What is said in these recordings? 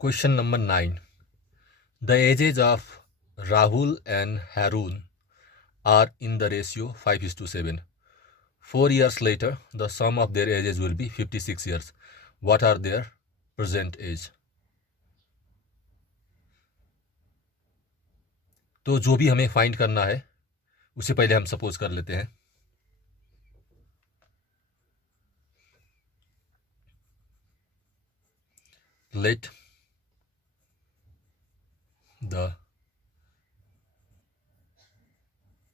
Question number 9. The ages of Rahul and Harun are in the ratio 5:7. 4 years later, the sum of their ages will be 56 years. What are their present age? तो जो भी हमें find करना है उससे पहले हम suppose कर लेते हैं. Let the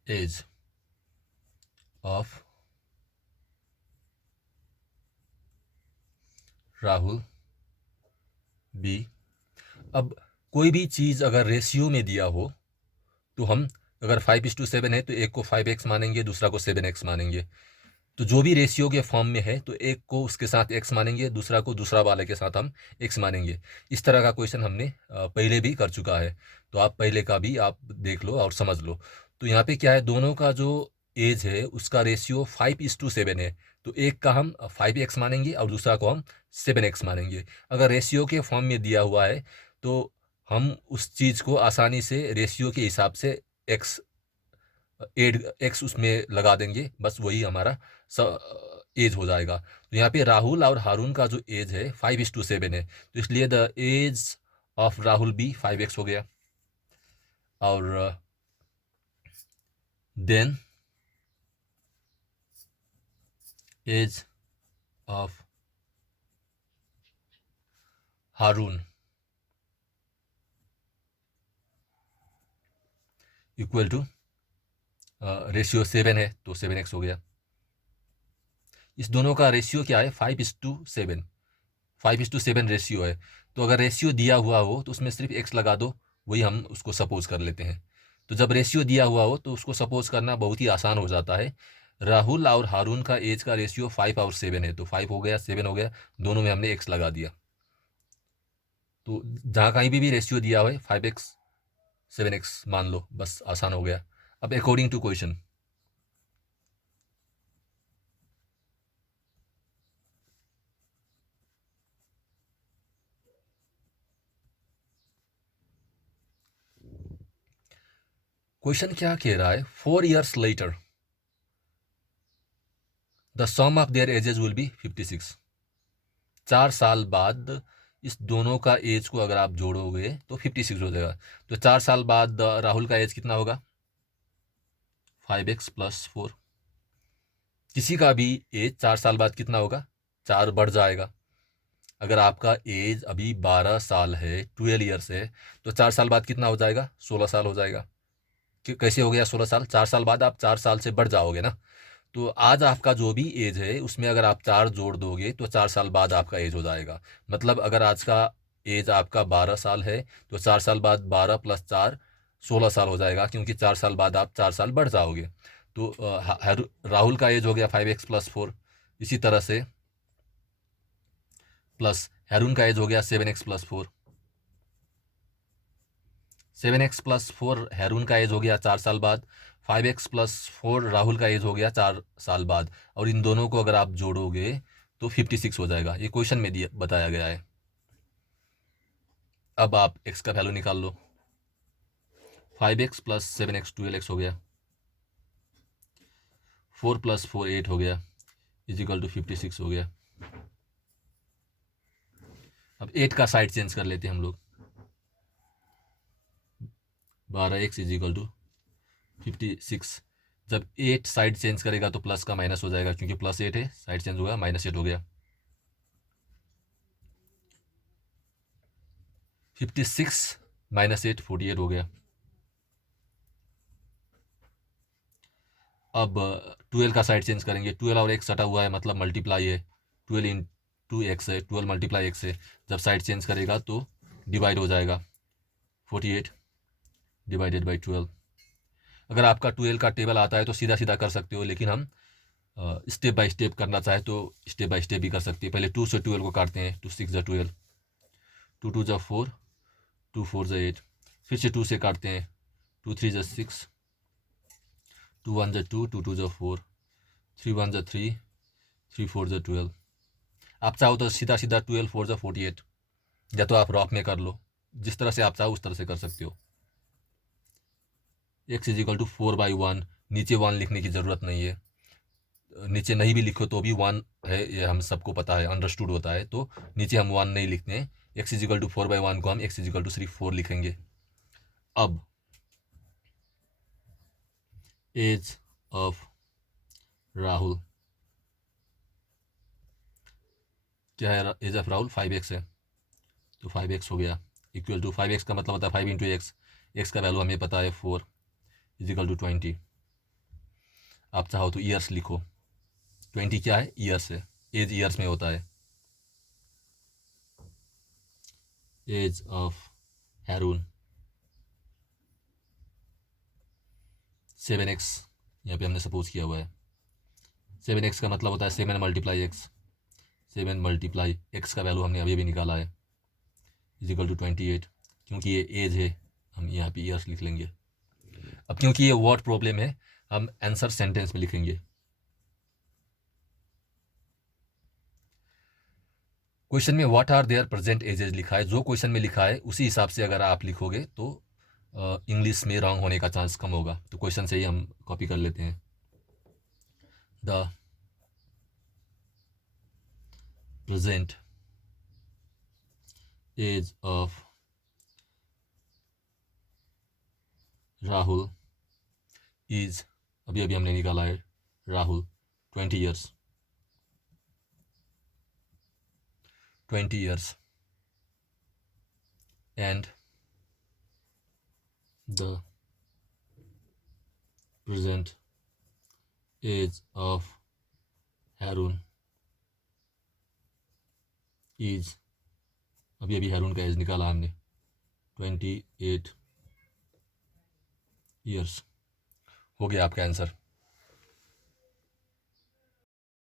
age of Rahul be. अब कोई भी चीज़ अगर रेशियो में दिया हो तो हम अगर 5:7 है तो एक को 5x मानेंगे, दूसरा को 7x मानेंगे. तो जो भी रेशियो के फॉर्म में है तो एक को उसके साथ x मानेंगे, दूसरा को दूसरा वाले के साथ हम x मानेंगे. इस तरह का क्वेश्चन हमने पहले भी कर चुका है, तो आप पहले का भी आप देख लो और समझ लो. तो यहाँ पे क्या है, दोनों का जो एज है उसका रेशियो 5:7 है. तो एक का हम 5x मानेंगे और दूसरा को हम 7x मानेंगे. अगर रेशियो के फॉर्म में दिया हुआ है तो हम उस चीज़ को आसानी से रेशियो के हिसाब से x x उसमें लगा देंगे, बस वही हमारा एज हो जाएगा. तो यहाँ पे राहुल और हारून का जो एज है 5:7 है, तो इसलिए द एज ऑफ राहुल भी 5x हो गया. और then age of Haroon equal to ratio 7 है तो 7x हो गया. इस दोनों का रेशियो क्या है, 5:7. 5:7 रेशियो है. तो अगर रेशियो दिया हुआ हो तो उसमें सिर्फ x लगा दो, वही हम उसको सपोज कर लेते हैं. तो जब रेशियो दिया हुआ हो तो उसको सपोज करना बहुत ही आसान हो जाता है. राहुल और हारून का एज का रेशियो 5 और 7 है, तो 5 हो गया, 7 हो गया, दोनों में हमने x लगा दिया. तो जहाँ कहीं भी रेशियो दिया हुआ है 5x 7x मान लो, बस आसान हो गया. अब अकॉर्डिंग टू क्वेश्चन, क्वेश्चन क्या कह रहा है, 4 years later the sum of their ages will be 56. 4 साल बाद इस दोनों का एज को अगर आप जोड़ोगे तो 56 हो जाएगा. तो 4 साल बाद राहुल का एज कितना होगा, 5x + 4. किसी का भी एज 4 साल बाद कितना होगा, 4 बढ़ जाएगा. अगर आपका एज अभी 12 साल है, 12 ईयर्स है, तो 4 साल बाद कितना हो जाएगा, 16 साल हो जाएगा. कैसे हो गया 16 साल, 4 साल बाद आप 4 साल से बढ़ जाओगे ना. तो आज आपका जो भी एज है उसमें अगर आप 4 जोड़ दोगे तो 4 साल बाद आपका एज हो जाएगा. मतलब अगर आज का एज आपका 12 साल है तो 4 साल बाद 12 + 4 16 साल हो जाएगा, क्योंकि 4 साल बाद आप 4 साल बढ़ जाओगे. तो राहुल का एज हो गया 5x + 4. इसी तरह से प्लस हारून का एज हो गया 7x + 4. 7x + 4 हारून का एज हो गया 4 साल बाद. 5x + 4 राहुल का एज हो गया 4 साल बाद. और इन दोनों को अगर आप जोड़ोगे तो 56 हो जाएगा. ये क्वेश्चन में दिया बताया गया है. अब आप x का वैल्यू निकाल लो. 5x + 7x 12x हो गया. 4 + 4 8 हो गया, = 56 हो गया. अब 8 का साइड चेंज कर लेते हैं हम लोग. 12x = 56. जब 8 साइड चेंज करेगा तो प्लस का माइनस हो जाएगा, क्योंकि +8 है, साइड चेंज होगा, -8 हो गया. 56 - 8 48 हो गया. अब 12 का साइड चेंज करेंगे. 12 और 1 सटा हुआ है, मतलब मल्टीप्लाई है. 12 × x है, 12 × x है. जब साइड चेंज करेगा तो डिवाइड हो जाएगा. 48 / 12. अगर आपका 12 का टेबल आता है तो सीधा सीधा कर सकते हो, लेकिन हम स्टेप बाय स्टेप करना चाहे तो स्टेप बाय स्टेप भी कर सकते हैं. पहले 2 से 12 को काटते हैं. 2 × 6 = 12, 2 × 2 = 4, 2 × 4 = 8. फिर से 2 से काटते हैं. 2 × 3 = 6, 2 × 1 = 2, 2 × 2 = 4, 3 × 1 = 3, 3 × 4 = 12. आप चाहो तो सीधा सीधा 12 × 4 = 48. या तो आप रॉक में कर लो, जिस तरह से आप चाहो उस तरह से कर सकते हो। x इज इक्वल टू 4/1, नीचे 1 लिखने की ज़रूरत नहीं है, नीचे नहीं भी लिखो तो भी 1 है, ये हम सबको पता है, अंडरस्टूड होता है, तो नीचे हम 1 नहीं लिखते हैं। x इज इक्वल टू 4/1 को हम x इज इक्वल टू सिर्फ 4 लिखेंगे। अब एज ऑफ राहुल क्या है? एज ऑफ राहुल 5x है, तो 5x हो गया, इक्वल टू 5x का मतलब होता है 5 इंटू एक्स का वैल्यू हमें पता है 4 इज इक्वल टू 20। आप चाहो तो ईयर्स लिखो, 20 क्या है? ईयर्स है, एज ईयर्स में होता है। एज ऑफ हैरून 7x, यहाँ पे हमने सपोज किया हुआ है। 7x का मतलब होता है 7 मल्टीप्लाई एक्स, 7 मल्टीप्लाई एक्स का वैल्यू हमने अभी भी निकाला है, इज इक्वल टू 28। क्योंकि ये एज है हम यहाँ पे ईयर्स लिख लेंगे। अब क्योंकि ये वर्ड प्रॉब्लम है, हम आंसर सेंटेंस में लिखेंगे। क्वेश्चन में what are their present ages लिखा है, जो क्वेश्चन में लिखा है उसी हिसाब से अगर आप लिखोगे तो इंग्लिश में रॉन्ग होने का चांस कम होगा। तो क्वेश्चन से ही हम कॉपी कर लेते हैं। The present age of Rahul is, अभी अभी हमने निकाला है Rahul 20 years, 20 years and the present age of Haroon is, अभी अभी हैरून का एज निकाला हमने 28 ईयर्स। हो गया आपका आंसर।